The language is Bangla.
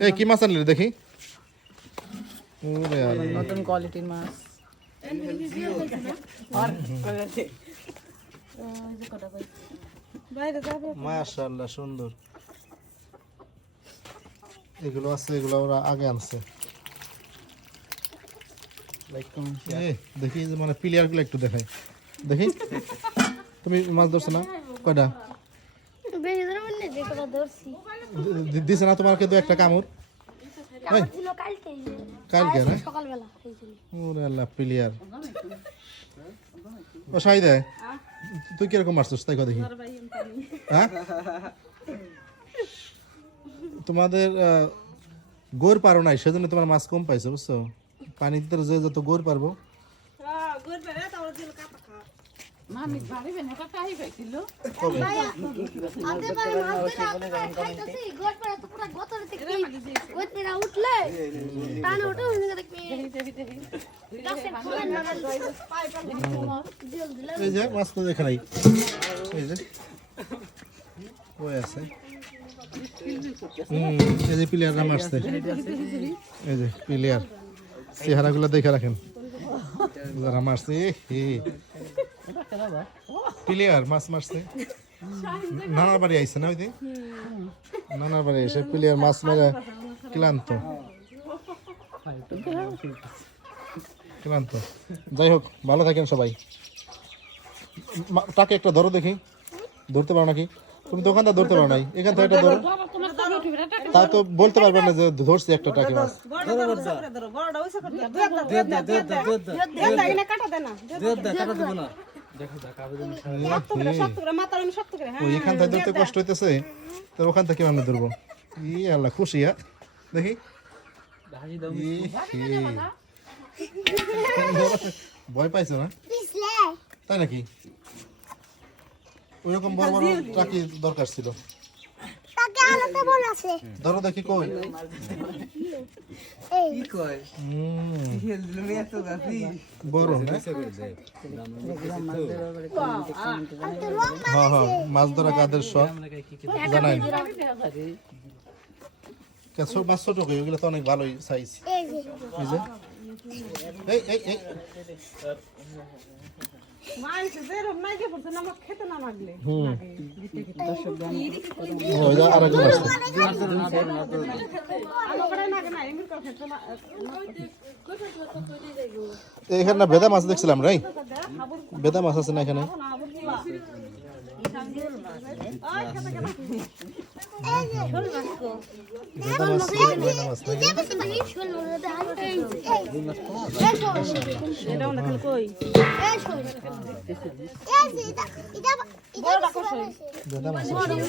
এই কি মাছ আনলি দেখি। নতুন কোয়ালিটির মাছ। আর মাশাআল্লাহ সুন্দর। এগুলো আছে এগুলো ওরা আগে আনছে। এই, দেখি যে মানে প্লেয়ারগুলো একটু দেখাই। দেখি? তুমি মাছ ধরছো না? কয়টা? দিছে না তোমাকে তো একটা কামড়? কালকে কালকে না? ওরে আল্লাহ প্লেয়ার। ও শাহিদা তুই কীরকম মারছিস? তাই কথা দেখি। হ্যাঁ? তোমাদের গোর পারো নাই সেজন্য তোমার মাছ কম পাইছো বুঝছ? পানিতে যে যত গোর পারব। মামি মাছ খাইতেছি গোট পড়া তো পুরো গতর থেকে গোট পড়া উঠলে টানে এই যে মাছ তো দেখে নাই এই যে। ওই আছে? হুম, এই যে প্লেয়াররা মারছে এই যে প্লেয়ার। চেহারাগুলো দেখে রাখেন। যারা মারছে প্লেয়ার মাছ মারছে নানার বাড়ি আইছে না ওই দিন নানার বাড়ি এসে প্লেয়ার মাছ মারা ক্লান্ত ক্লান্ত যাই হোক ভালো থাকেন সবাই মা- টাকে একটা ধরো দেখি ধরতে পারো নাকি তুমি দোকানদার ধরতে পারো নাই এখান থেকে একটা ধরো তা তো বলতে পারবে না যে ধরছি একটা টাকি মাছ এখান থেকে ধরতে কষ্ট হইতেছে তো ওখান থেকে আমি ধরবো? ই আল্লাহ খুশি হ্যাঁ? দেখি। ভয় পাইছো না? তাই নাকি? ওইরকম বড় বড় টাকি দরকার ছিল। আলাদা বল আছে। ধরো দেখি কই। এই। হুম, বড় না হ্যাঁ? হ্যাঁ মাছ ধরা কাদের শখ। জানাই ছোট মাছ ছোট কই ওগুলো তো অনেক ভালোই সাইজ এই যে। এই এই এই। এখানে না বেদা মাছ দেখছিলাম রাই বেদা মাছ আছে না এখানে? মাছ বেদা মাছ নাকি যে